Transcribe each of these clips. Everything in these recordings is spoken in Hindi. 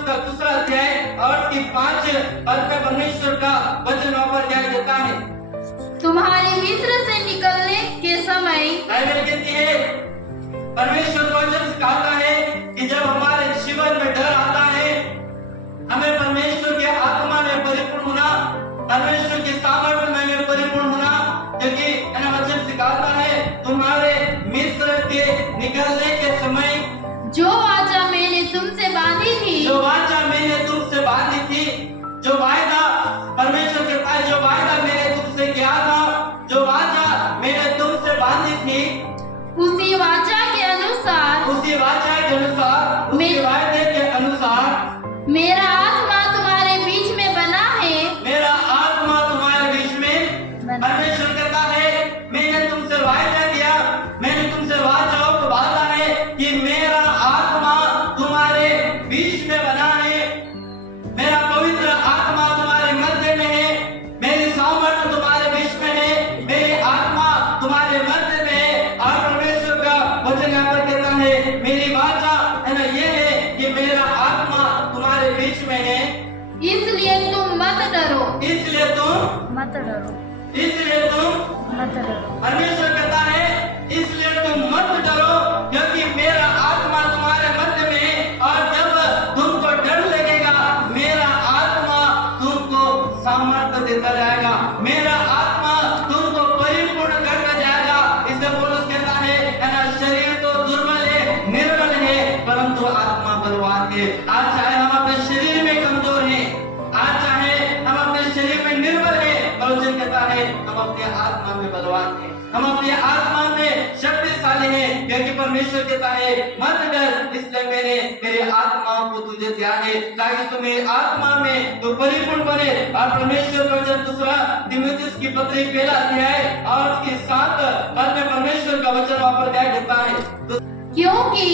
उसका दूसरा अध्याय और उसकी 5 पद में परमेश्वर का वचन वहां पर क्या देता है? तुम्हारे मिस्र से निकलने के समय बाइबल कहती है, परमेश्वर का वचन कहता है कि जब हमारे जीवन में डर आता है, हमें परमेश्वर की आत्मा में परिपूर्ण होना, परमेश्वर की सामर्थ्य में परिपूर्ण होना, क्योंकि वचन सिखाता है तुम्हारे मिस्र के निकलने के समय जो वाचा मैंने तुमसे बांधी थी, जो वाचा मैंने तुमसे बांधी थी, जो वायदा परमेश्वर कहता है, जो वायदा मैंने तुमसे किया था, जो वाचा मैंने तुमसे बांधी थी, उसी वाचा के अनुसार, उसी वाचा के अनुसार, उसी वायदे के अनुसार मेरा आत्मा तुम्हारे बीच में बना है, मेरा आत्मा तुम्हारे बीच में। परमेश्वर कहता है मैंने तुमसे वायदा किया, मैंने तुमसे वाचाओं को बांधा है कि मेरा आत्मा तुम्हारे बीच में बना है, मेरा पवित्र आत्मा तुम्हारे मध्य में है, मेरी सामर्थ्य तुम्हारे बीच में है, मेरी आत्मा तुम्हारे मध्य में है। और परमेश्वर का वचन यहाँ पर कहता है मेरी वाचा है ना, ये है कि मेरा आत्मा तुम्हारे बीच में है, इसलिए तुम मत डरो, इसलिए तुम मत डरो, इसलिए तुम मत डरो। परमेश्वर कहता है इसलिए तुम मत डरो, क्योंकि मेरा आत्मा तुम्हारे मध्य में है। और जब तुमको डर लगेगा, मेरा आत्मा तुमको सामर्थ्य देता जाएगा, मेरा आत्मा तुमको परिपूर्ण करता जाएगा। इसे पौलुस कहता है ना, शरीर तो दुर्बल है, निर्बल है, परंतु आत्मा बलवान है। आज चाहे हम अपने शरीर में कमजोर हैं, आज चाहे हम अपने शरीर में निर्बल है, पौलुस कहता है हम अपने आत्मा में बलवान हैं, हम अपने आत्मा में शक्तिशाली हैं, क्योंकि परमेश्वर कहता है मत डर, इसलिए मैंने मेरी आत्मा को तुझे दिया है ताकि तू मेरी आत्मा में तो परिपूर्ण बने। और परमेश्वर का वचन दूसरा तीमुथियुस की पत्री 1 अध्याय और उसकी 7 पद में परमेश्वर का वचन वहां पर क्या कहता है? तो क्योंकि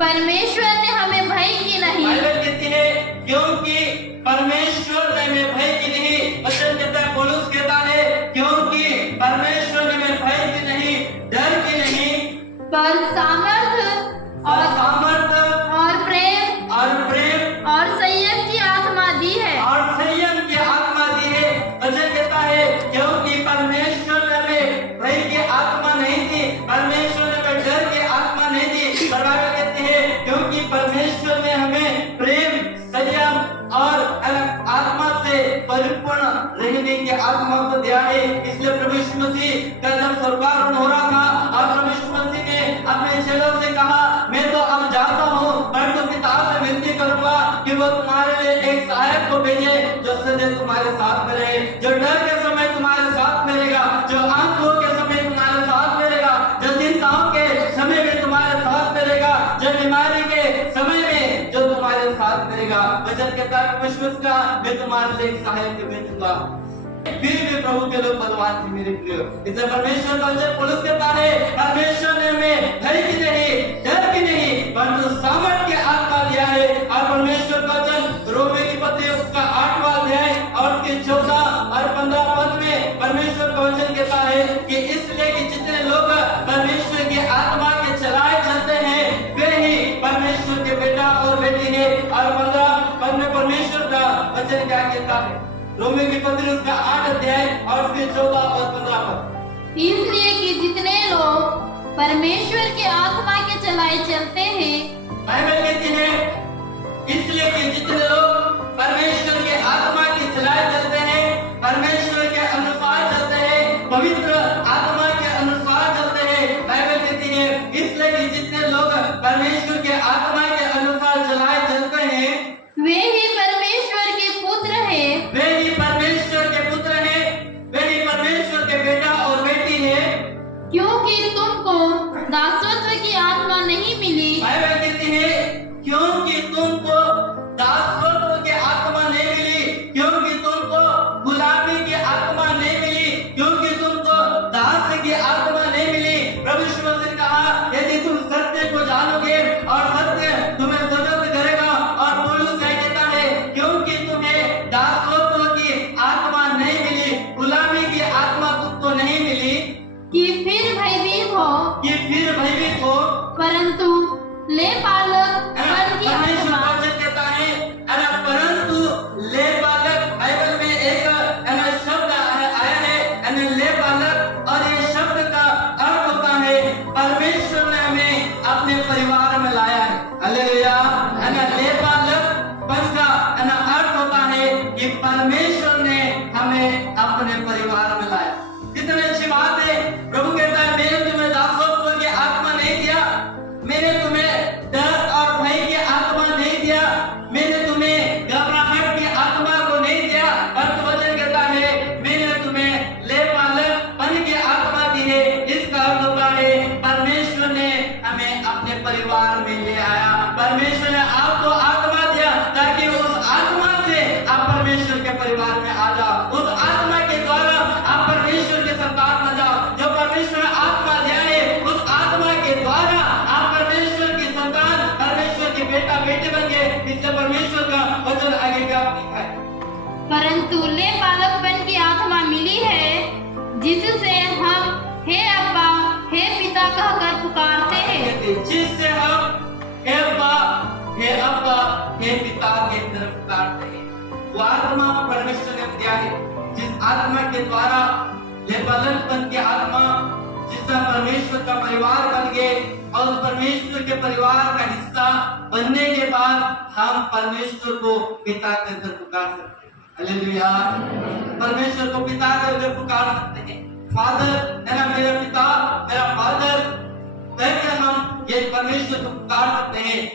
परमेश्वर ने हमें भय की नहीं, बाइबल कहती है क्योंकि परमेश्वर ने हमें भय की नहीं। वचन कहता है, पौलुस कहता है क्योंकि परमेश्वर ने हमें भय की नहीं, डर की नहीं, पर सामर्थ्य और प्रेम और संयम की आत्मा दी है, और संयम की आत्मा दी है। वचन कहता है क्योंकि परमेश्वर ने हमें भय की आत्मा नहीं दी, परमेश्वर ने हमें डर की आत्मा नहीं दी। बाइबल कहती है क्योंकि परमेश्वर ने हमें प्रेम, संयम और आत्मा से परिपूर्ण रहने की आत्मा को दिया है। इसलिए प्रभु यीशु मसीह का जब स्वर्गारोहण हो रहा था और प्रभु यीशु मसीह ने अपने चेलों से कहा मैं तो अब जाता हूँ, परंतु पिता से विनती करूंगा कि वो तुम्हारे लिए एक सहायक को भेजे जो सदैव तुम्हारे साथ में रहे, जो डर के समय तुम्हारे साथ में रहेगा, जो आंसुओं के समय तुम्हारे साथ में रहेगा, जो चिंताओं के समय में तुम्हारे साथ में रहेगा, जो बीमारी के समय में जो तुम्हारे साथ में रहेगा। वचन कहता है विश्वास का मैं तुम्हारे लिए एक सहायक भेजूंगा। फिर भी प्रभु के लोग बलवान थे मेरे प्रिय। इसे परमेश्वर का वचन पौलुस कहता है परमेश्वर ने हमें भय की नहीं, डर की नहीं, परंतु सामर्थ्य की आत्मा दिया है। और परमेश्वर का वचन रोमी की पत्री उसका 8वां अध्याय और उसके 14 और 15 पद में परमेश्वर का वचन कहता है कि इसलिए कि जितने लोग परमेश्वर की आत्मा के चलाए चलते हैं वे ही परमेश्वर के बेटा और बेटी है। और 15 पद में परमेश्वर का वचन क्या कहता है? रोमी की पत्री उसका 8 अध्याय और उसके 14 और 15 पद। इसलिए कि जितने लोग परमेश्वर के आत्मा के चलाए चलते हैं, बाइबल कहती है इसलिए कि जितने लोग परमेश्वर के आत्मा के चलाए चलते हैं, परमेश्वर के अनुसार चलते हैं, पवित्र आत्मा के अनुसार चलते हैं। बाइबल कहती है इसलिए कि जितने लोग परमेश्वर के आत्मा के अनुसार चलाए चलते हैं वे ही परमेश्वर के पुत्र हैं, वे ही परमेश्वर के पुत्र हैं, वे ही परमेश्वर के बेटा और बेटी है। क्योंकि तुमको दासत्व की आत्मा नहीं मिली, बाइबल कहती है क्योंकि तुमको दासत्व की आत्मा नहीं मिली, क्योंकि तुमको गुलामी की आत्मा नहीं मिली, क्योंकि तुमको दास की आत्मा नहीं मिली। प्रभु यीशु मसीह ने कहा यदि तुम सत्य को जानोगे और सत्य तुम्हें स्वतंत्र करेगा। और पौलुस क्या कहता करके इससे परमेश्वर का वचन आगे क्या लिखा है। परंतु ले बालकपन की आत्मा मिली है, जिससे हम हे अब्बा हे पिता कहकर पुकारते हैं। जिससे हम हे अब्बा हे पिता के तरफ पुकारते हैं। वो आत्मा परमेश्वर ने दिया है, जिस आत्मा के द्वारा ये बालकपन की आत्मा जिसमें परमेश्वर का परिवार बन गए और उस परमेश्वर के परिवार का हिस्सा बनने के बाद हम परमेश्वर को पिता कहकर पुकार सकते हैं। हालेलुया। परमेश्वर को पिता कहकर पुकार सकते हैं। फादर है ना, मेरा पिता, मेरा फादर कहकर हम ये परमेश्वर को पुकार सकते हैं।